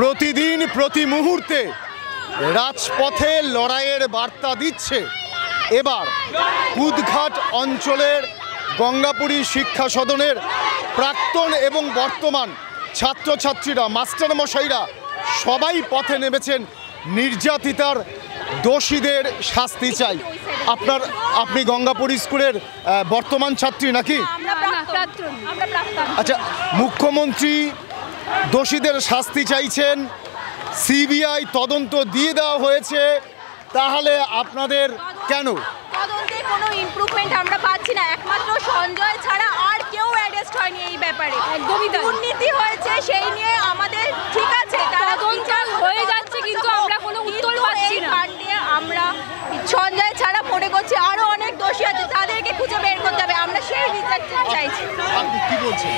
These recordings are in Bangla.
প্রতিদিন প্রতি মুহূর্তে রাজপথে লড়াইয়ের বার্তা দিচ্ছে এবার কুদঘাট অঞ্চলের গঙ্গাপুরী শিক্ষা সদনের প্রাক্তন এবং বর্তমান ছাত্রছাত্রীরা, মাস্টারমশাইরা সবাই পথে নেমেছেন নির্যাতিতার দোষীদের শাস্তি চাই। আপনি গঙ্গাপুরী স্কুলের বর্তমান ছাত্রী নাকি? আচ্ছা, মুখ্যমন্ত্রী দোষীদের শাস্তি চাইছেন, সিবিআই তদন্ত দিয়ে দেওয়া হয়েছে, তাহলে আপনাদের কেন তদন্তে কোনো ইমপ্রুভমেন্ট আমরা পাচ্ছি না? একমাত্র সঞ্জয় ছাড়া আর কেউ অ্যারেস্ট হয়নি এই ব্যাপারে। একদমই দুর্নীতি হয়েছে, সেই নিয়ে আমাদের ঠিক আছে তদন্ত হয়ে যাচ্ছে, কিন্তু আমরা কোনো উত্তর পাচ্ছি না। আমরা সঞ্জয় ছাড়া মনে করছি আরো অনেক দোষী আছে, তাদেরকে খুঁজে বের করতে হবে। আমরা সেই বিচার চাইছি। কি বলছেন?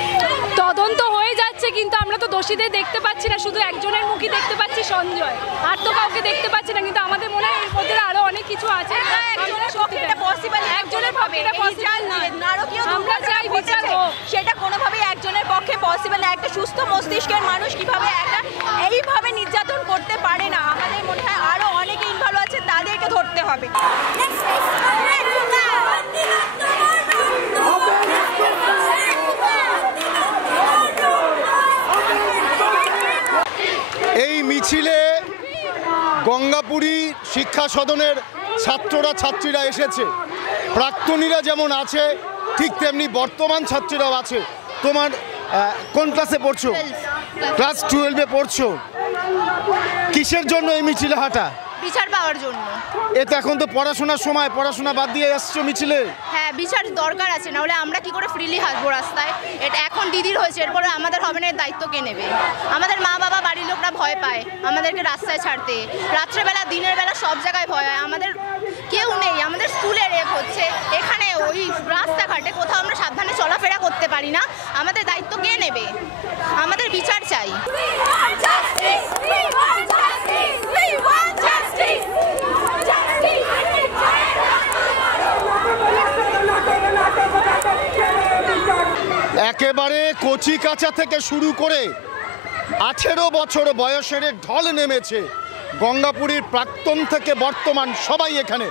তদন্ত হয়ে যাচ্ছে, কিন্তু আমরা তো দোষীদের দেখতে পাচ্ছি না, শুধু একজনের মুখই দেখতে পাচ্ছি, সঞ্জয়। আর তো কাউকে দেখতে পাচ্ছি না, কিন্তু আমাদের মনে হয় এর মধ্যে আরো অনেক কিছু আছে। একজনের পক্ষে এটা পসিবল, একজনের পক্ষে এটা পসিবল না। নারকীয় আমরা চাই বিচার হোক, সেটা কোনোভাবেই একজনের পক্ষে পসিবল না। একটা সুস্থ মস্তিষ্কের মানুষ কিভাবে একটা এইভাবে নির্যাতন করতে পারে না? আমাদের মনে হয় আরো অনেকে ইনভলভ আছে, তাদেরকে ধরতে হবে। এই মিছিলে গঙ্গাপুরী শিক্ষা সদনের ছাত্ররা ছাত্রীরা এসেছে, প্রাক্তনীরা যেমন আছে ঠিক তেমনি বর্তমান ছাত্রীরাও আছে। তোমার কোন ক্লাসে পড়ছো? ক্লাস 12-এ পড়ছো। কিসের জন্য এই মিছিলে হাঁটা? বিচার পাওয়ার জন্য। এটা এখন তো পড়াশোনার সময়, পড়াশোনা বাদ দিয়ে আসছো মিছিলে। হ্যাঁ, বিচার দরকার আছে, নাহলে আমরা কি করে ফ্রিলি হাঁটবো রাস্তায়? এটা এখন দিদির হয়েছে, এরপরে আমাদের হবে না। এর দায়িত্ব কে নেবে? আমাদের মা বাবা, বাড়ির লোকরা ভয় পায় আমাদেরকে রাস্তায় ছাড়তে। রাত্রেবেলা, দিনের বেলা সব জায়গায় ভয় হয়। আমাদের কেউ নেই, আমাদের স্কুলে রেপ হচ্ছে, এখানে ওই রাস্তাঘাটে কোথাও আমরা সাবধানে চলাফেরা করতে পারি না। আমাদের দায়িত্ব কে নেবে? আমাদের বিচার চাই। একেবারে কচি কাঁচা থেকে শুরু করে 18 বছর বয়সের ঢল নেমেছে গঙ্গাপুরীর প্রাক্তন থেকে বর্তমান সবাই এখানে।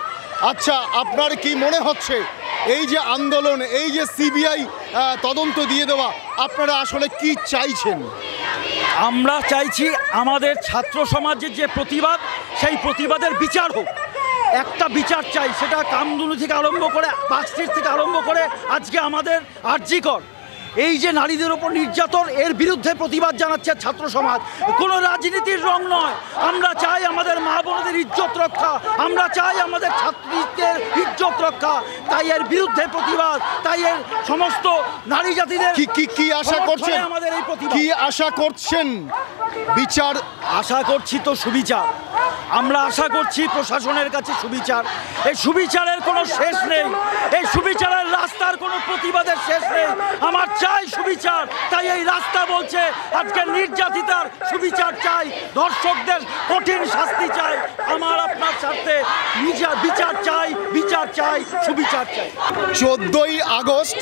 আচ্ছা, আপনার কি মনে হচ্ছে এই যে আন্দোলন, এই যে সিবিআই তদন্ত দিয়ে দেওয়া, আপনারা আসলে কি চাইছেন? আমরা চাইছি আমাদের ছাত্র সমাজের যে প্রতিবাদ, সেই প্রতিবাদের বিচার হোক। একটা বিচার চাই, সেটা কামদুনি থেকে আরম্ভ করে, পার্কস্ট্রিট থেকে আরম্ভ করে আজকে আমাদের আরজিকর, এই যে নারীদের ওপর নির্যাতন, এর বিরুদ্ধে প্রতিবাদ জানাচ্ছে ছাত্র সমাজ। কোনো রাজনীতির রং নয়। আমরা চাই আমাদের মা বোনদের ইজ্জত রক্ষা, আমরা চাই আমাদের ছাত্রীদের ইজ্জত রক্ষা। তাই এর বিরুদ্ধে প্রতিবাদ, তাই এর সমস্ত নারী জাতিদের কি আশা করছেন? আমাদের এই প্রতিবাদ। কি আশা করছেন? বিচার আশা করছি তো সুবিচার। আমরা আশা করছি প্রশাসনের কাছে সুবিচার। এই সুবিচারের কোনো শেষ নেই, এই সুবিচারের রাস্তার কোনো প্রতিবাদের শেষ নেই। আমার চাই সুবিচার, তাই এই রাস্তা বলছে আজকে নির্যাতিতার সুবিচার চাই, ধর্ষকদের কঠিন শাস্তি চাই। আমার আপনার স্বার্থে বিচার চাই, বিচার চাই, সুবিচার চাই। 14ই আগস্ট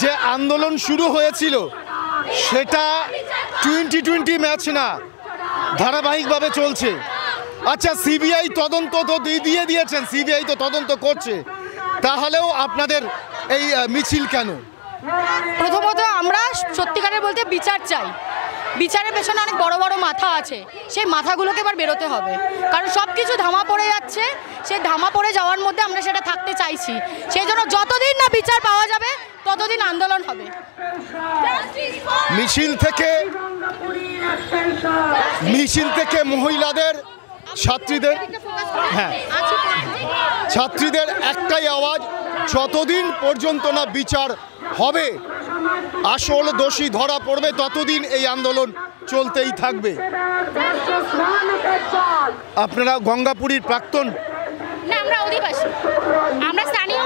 যে আন্দোলন শুরু হয়েছিল সেটা 2020 ম্যাচ না, ধারাবাহিকভাবে চলছে। আচ্ছা, সিবিআই তদন্ত তো দিয়ে দিয়েছেন, সিবিআই তো তদন্ত করছে, তাহলেও আপনাদের এই মিছিল কেন? প্রথমত আমরা সত্যিকারের বলতে বিচার চাই। বিচারের পেছনে অনেক বড় বড় মাথা আছে, সেই মাথাগুলোকে এবার বেরোতে হবে। কারণ সব কিছু ধামা পড়ে যাচ্ছে, সেই ধামা পড়ে যাওয়ার মধ্যে আমরা সেটা থাকতে চাইছি। সেই জন্য যতদিন না বিচার পাওয়া যাবে ততদিন আন্দোলন হবে। মিছিল থেকে মহিলাদের, ছাত্রীদের একটাই আওয়াজ, যতদিন পর্যন্ত না বিচার হবে, আসল দোষী ধরা পড়বে, ততদিন এই আন্দোলন চলতেই থাকবে। আপনারা গঙ্গাপুরীর প্রাক্তন? না, আমরা অধিবাসী, আমরা স্থানীয়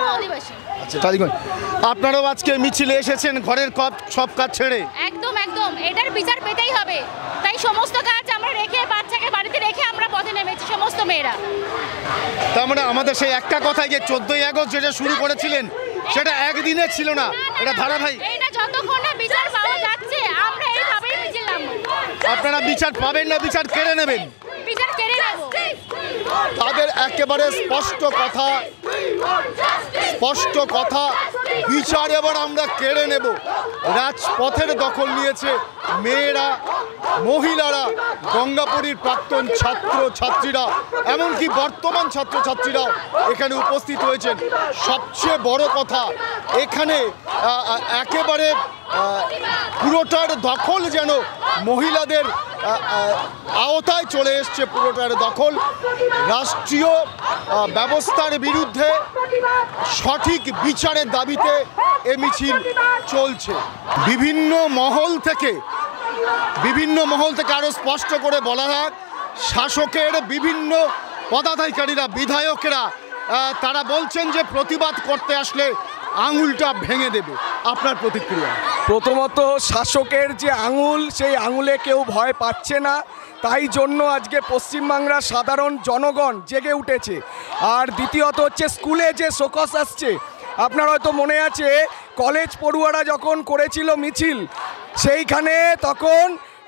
আচ্ছা টালিগঞ্জ, আপনারাও আজকে মিছিলে এসেছেন ঘরের সব কাজ ছেড়ে? একদম একদম, এটার বিচার পেতেই হবে। তাই সমস্ত কাজ আমরা রেখে, বাচ্চাকে বাড়িতে রেখে আমরা পথে নেমেছি সমস্ত মেয়েরা। তার মানে আমাদের সেই একটা কথাই যে 14ই আগস্ট যেটা শুরু করেছিলেন সেটা একদিনে ছিল না, এটা ধারাবাহিক। এটা যতক্ষণ না বিচার পাওয়া যাচ্ছে আমরা এইভাবেই মিছিল নামবো। আপনারা বিচার পাবেন না, বিচার কেড়ে নেবেন? বিচার কেড়ে নেব। তাদের একেবারে স্পষ্ট কথা, বিচার এবার আমরা কেড়ে নেব। রাজপথের দখল নিয়েছে মেয়েরা, মহিলারা, গঙ্গাপুরীর প্রাক্তন ছাত্রছাত্রীরা, এমনকি বর্তমান ছাত্রছাত্রীরাও এখানে উপস্থিত হয়েছেন। সবচেয়ে বড় কথা, এখানে একেবারে পুরোটার দখল যেন মহিলাদের আওতায় চলে এসছে, পুরোটার দখল। রাষ্ট্রীয় ব্যবস্থার বিরুদ্ধে সঠিক বিচারের দাবিতে এ মিছিল চলছে। বিভিন্ন মহল থেকে আরো স্পষ্ট করে বলা হয়, শাসকের বিভিন্ন পদাধিকারীরা, বিধায়কেরা তারা বলছেন যে প্রতিবাদ করতে আসলে আঙুলটা ভেঙে দেবে। আপনার প্রতিক্রিয়া? প্রথমত শাসকের যে আঙুল, সেই আঙুলে কেউ ভয় পাচ্ছে না, তাই জন্য আজকে পশ্চিমবাংলার সাধারণ জনগণ জেগে উঠেছে। আর দ্বিতীয়ত হচ্ছে স্কুলে যে শোকস আসছে, আপনার হয়তো মনে আছে কলেজ পড়ুয়ারা যখন করেছিল মিছিল, সেইখানে তখন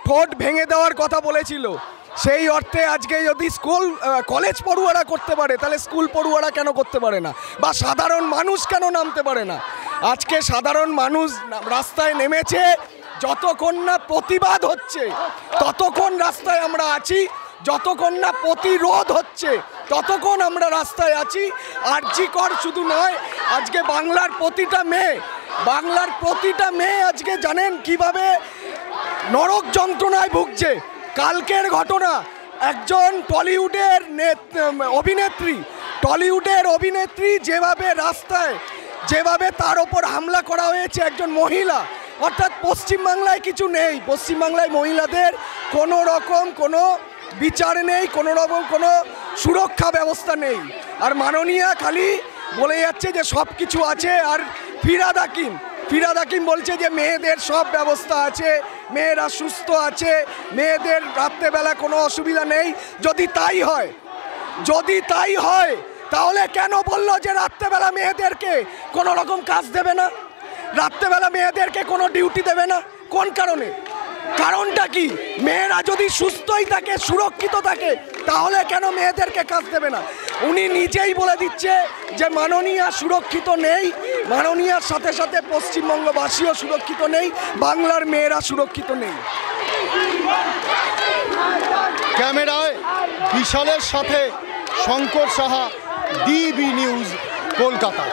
ঠোঁট ভেঙে দেওয়ার কথা বলেছিল। সেই অর্থে আজকে যদি কলেজ পড়ুয়ারা করতে পারে, তাহলে স্কুল পড়ুয়ারা কেন করতে পারে না, বা সাধারণ মানুষ কেন নামতে পারে না? আজকে সাধারণ মানুষ রাস্তায় নেমেছে। যতক্ষণ না প্রতিবাদ হচ্ছে ততক্ষণ রাস্তায় আমরা আছি, যতক্ষণ না প্রতিরোধ হচ্ছে ততক্ষণ আমরা রাস্তায় আছি। আরজি কর শুধু নয়, আজকে বাংলার প্রতিটা মেয়ে আজকে জানেন কিভাবে নরক যন্ত্রণায় ভুগছে। কালকের ঘটনা, একজন টলিউডের অভিনেত্রী যেভাবে তার ওপর হামলা করা হয়েছে, একজন মহিলা। অর্থাৎ পশ্চিমবাংলায় কিছু নেই, পশ্চিমবাংলায় মহিলাদের কোনো রকম কোনো বিচার নেই, কোনো রকম কোনো সুরক্ষা ব্যবস্থা নেই। আর মাননীয়া খালি বলে যাচ্ছে যে সব কিছু আছে। আর ফিরাদ হাকিম বলছে যে মেয়েদের সব ব্যবস্থা আছে, মেয়েরা সুস্থ আছে, মেয়েদের রাত্রেবেলা কোনো অসুবিধা নেই। যদি তাই হয় তাহলে কেন বললো যে রাত্রেবেলা মেয়েদেরকে কোনো রকম কাজ দেবে না, রাত্রেবেলা মেয়েদেরকে কোনো ডিউটি দেবে না? কোন কারণে? কারণটা কি? মেয়েরা যদি সুস্থই থাকে, সুরক্ষিত থাকে, তাহলে কেন মেয়েদেরকে কাজ দেবে না? উনি নিজেই বলে দিচ্ছে যে মাননীয়া সুরক্ষিত নেই, মাননীয়ার সাথে সাথে পশ্চিমবঙ্গবাসীও সুরক্ষিত নেই, বাংলার মেয়েরা সুরক্ষিত নেই। ক্যামেরায় বিশালের সাথে শঙ্কর সাহা, ডিবি নিউজ, কলকাতা।